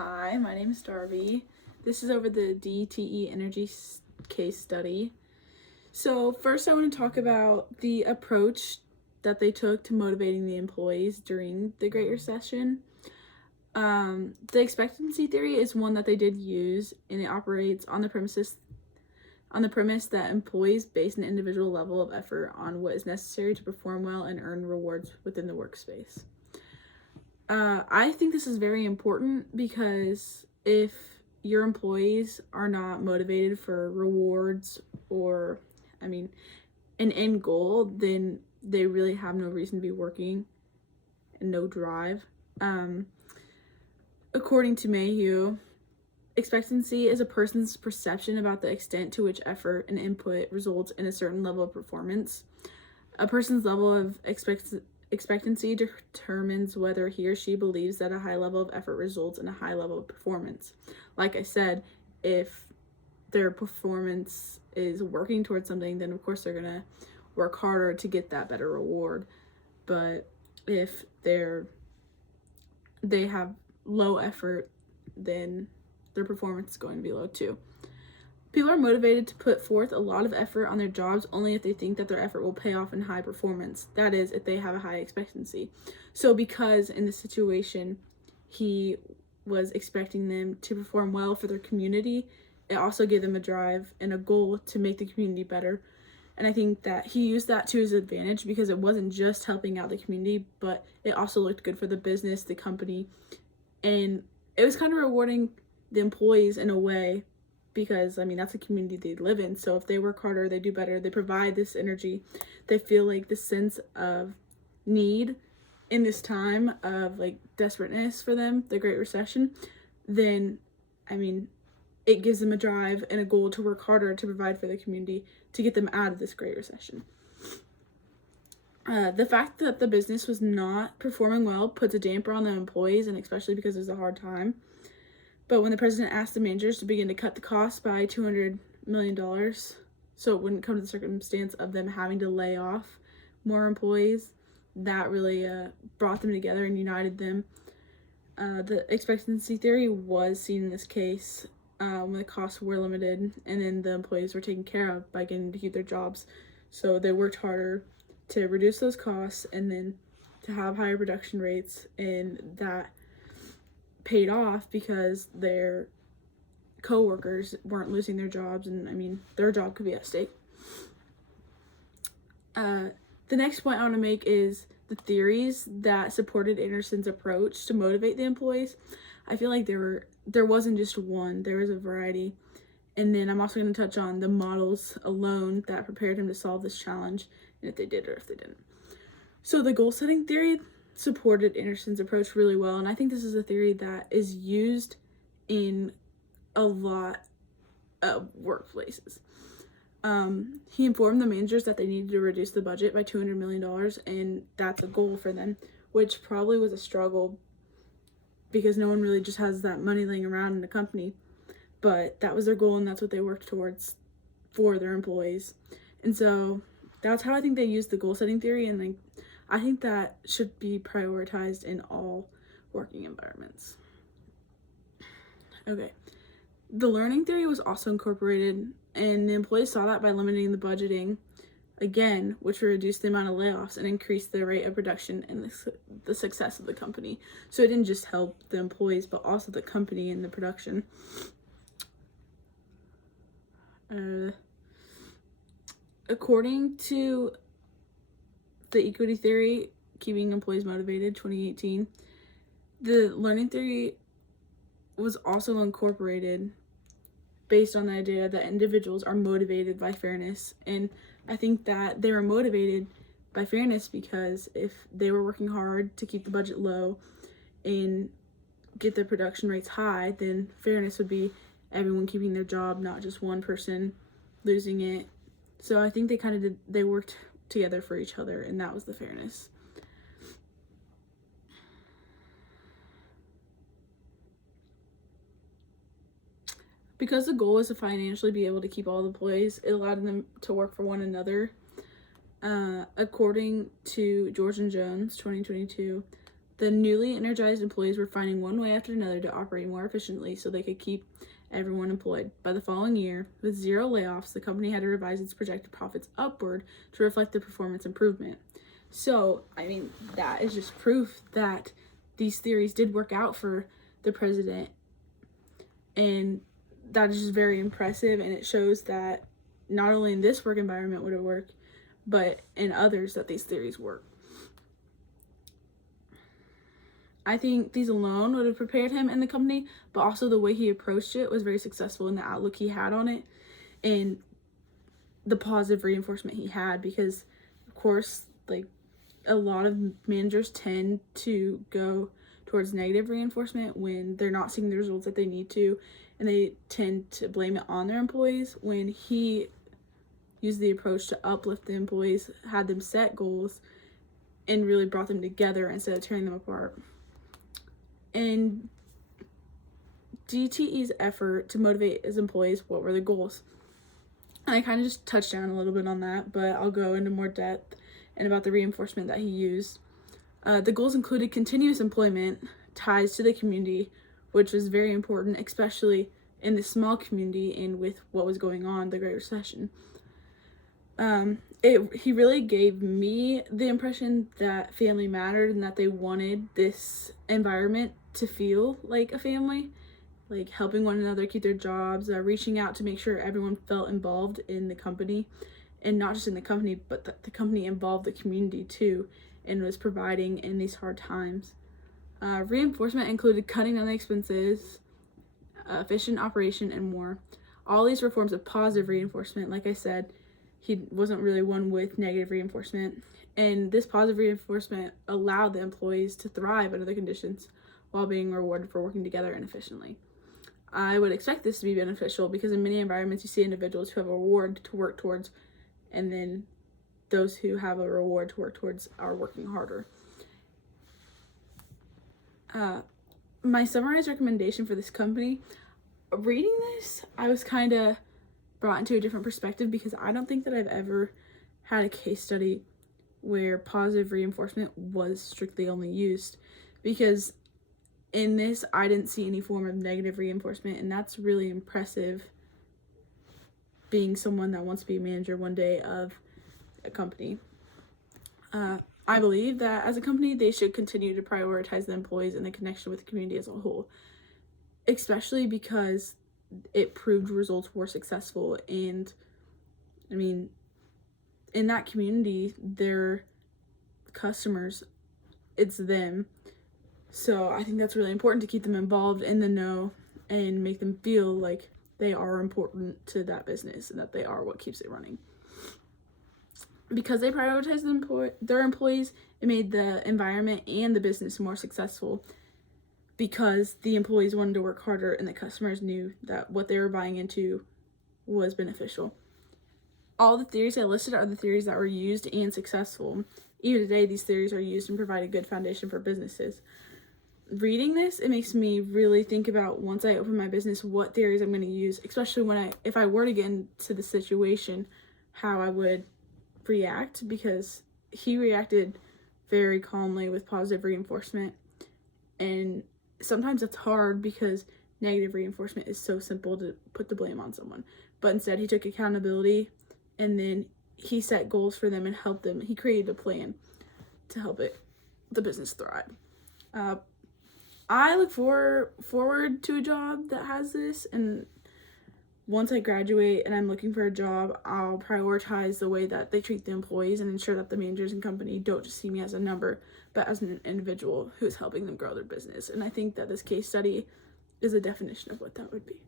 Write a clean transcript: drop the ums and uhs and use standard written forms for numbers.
Hi, my name is Darby. This is over the DTE Energy case study. So first I want to talk about the approach that they took to motivating the employees during the Great Recession. The expectancy theory is one that they did use, and it operates on the premise that employees base an individual level of effort on what is necessary to perform well and earn rewards within the workspace. I think this is very important because if your employees are not motivated for rewards or, an end goal, then they really have no reason to be working and no drive. According to Mayhew, expectancy is a person's perception about the extent to which effort and input results in a certain level of performance. A person's level of expectancy determines whether he or she believes that a high level of effort results in a high level of performance. Like I said, if their performance is working towards something, then of course they're gonna work harder to get that better reward. But if they have low effort, then their performance is going to be low too. People are motivated to put forth a lot of effort on their jobs only if they think that their effort will pay off in high performance. That is, if they have a high expectancy. So because in this situation, he was expecting them to perform well for their community, it also gave them a drive and a goal to make the community better. And I think that he used that to his advantage because it wasn't just helping out the community, but it also looked good for the business, the company, and it was kind of rewarding the employees in a way because, that's a community they live in. So if they work harder, they do better, they provide this energy, they feel like this sense of need in this time of desperateness for them, the Great Recession, then, it gives them a drive and a goal to work harder to provide for the community to get them out of this Great Recession. The fact that the business was not performing well puts a damper on the employees, and especially because it was a hard time. But when the president asked the managers to begin to cut the costs by $200 million, so it wouldn't come to the circumstance of them having to lay off more employees, that really brought them together and united them. The expectancy theory was seen in this case when the costs were limited, and then the employees were taken care of by getting to keep their jobs. So they worked harder to reduce those costs and then to have higher production rates, and that paid off because their co-workers weren't losing their jobs, and their job could be at stake. The next point I want to make is the theories that supported Anderson's approach to motivate the employees. I feel like there wasn't just one, there was a variety. And then I'm also going to touch on the models alone that prepared him to solve this challenge, and if they did or if they didn't. So the goal setting theory supported Anderson's approach really well, and I think this is a theory that is used in a lot of workplaces. He informed the managers that they needed to reduce the budget by $200 million, and that's a goal for them, which probably was a struggle because no one really just has that money laying around in the company. But that was their goal, and that's what they worked towards for their employees. And so that's how I think they used the goal setting theory, and I think that should be prioritized in all working environments. Okay. The learning theory was also incorporated, and the employees saw that by limiting the budgeting, again, which would reduce the amount of layoffs and increase the rate of production and the success of the company. So it didn't just help the employees, but also the company and the production. According to the equity theory, Keeping Employees Motivated, 2018, the learning theory was also incorporated based on the idea that individuals are motivated by fairness. And I think that they were motivated by fairness because if they were working hard to keep the budget low and get their production rates high, then fairness would be everyone keeping their job, not just one person losing it. So I think they worked together for each other, and that was the fairness. Because the goal was to financially be able to keep all the employees, it allowed them to work for one another. According to George and Jones, 2022, The newly energized employees were finding one way after another to operate more efficiently so they could keep everyone employed. By the following year, with 0 layoffs, the company had to revise its projected profits upward to reflect the performance improvement. So, I mean, that is just proof that these theories did work out for the president, and that is just very impressive, and it shows that not only in this work environment would it work, but in others that these theories work. I think these alone would have prepared him in the company, but also the way he approached it was very successful in the outlook he had on it and the positive reinforcement he had, because of course, like, a lot of managers tend to go towards negative reinforcement when they're not seeing the results that they need to, and they tend to blame it on their employees. When he used the approach to uplift the employees, had them set goals, and really brought them together instead of tearing them apart. And GTE's effort to motivate his employees, what were the goals? And I kind of just touched down a little bit on that, but I'll go into more depth and about the reinforcement that he used. The goals included continuous employment, ties to the community, which was very important, especially in the small community and with what was going on, the Great Recession. He really gave me the impression that family mattered and that they wanted this environment to feel like a family, like helping one another keep their jobs, reaching out to make sure everyone felt involved in the company, and not just in the company, but that the company involved the community too and was providing in these hard times. Reinforcement included cutting down the expenses, efficient operation, and more. All these were forms of positive reinforcement. Like I said, he wasn't really one with negative reinforcement, and this positive reinforcement allowed the employees to thrive under the conditions while being rewarded for working together and efficiently. I would expect this to be beneficial because in many environments you see individuals who have a reward to work towards, and then those who have a reward to work towards are working harder. My summarized recommendation for this company, reading this, I was kind of brought into a different perspective because I don't think that I've ever had a case study where positive reinforcement was strictly only used, because in this I didn't see any form of negative reinforcement, and that's really impressive being someone that wants to be a manager one day of a company. I believe that as a company they should continue to prioritize the employees and the connection with the community as a whole, especially because it proved results were successful. And I mean, in that community, their customers, it's them. So I think that's really important to keep them involved in the know and make them feel like they are important to that business and that they are what keeps it running. Because they prioritized their employees, it made the environment and the business more successful, because the employees wanted to work harder and the customers knew that what they were buying into was beneficial. All the theories I listed are the theories that were used and successful. Even today, these theories are used and provide a good foundation for businesses. Reading this, it makes me really think about, once I open my business, what theories I'm going to use, especially if I were to get into the situation, how I would react, because he reacted very calmly with positive reinforcement. And sometimes it's hard because negative reinforcement is so simple to put the blame on someone, but instead he took accountability, and then he set goals for them and helped them. He created a plan to help the business thrive. I look forward to a job that has this, and once I graduate and I'm looking for a job, I'll prioritize the way that they treat the employees and ensure that the managers and company don't just see me as a number, but as an individual who's helping them grow their business. And I think that this case study is a definition of what that would be.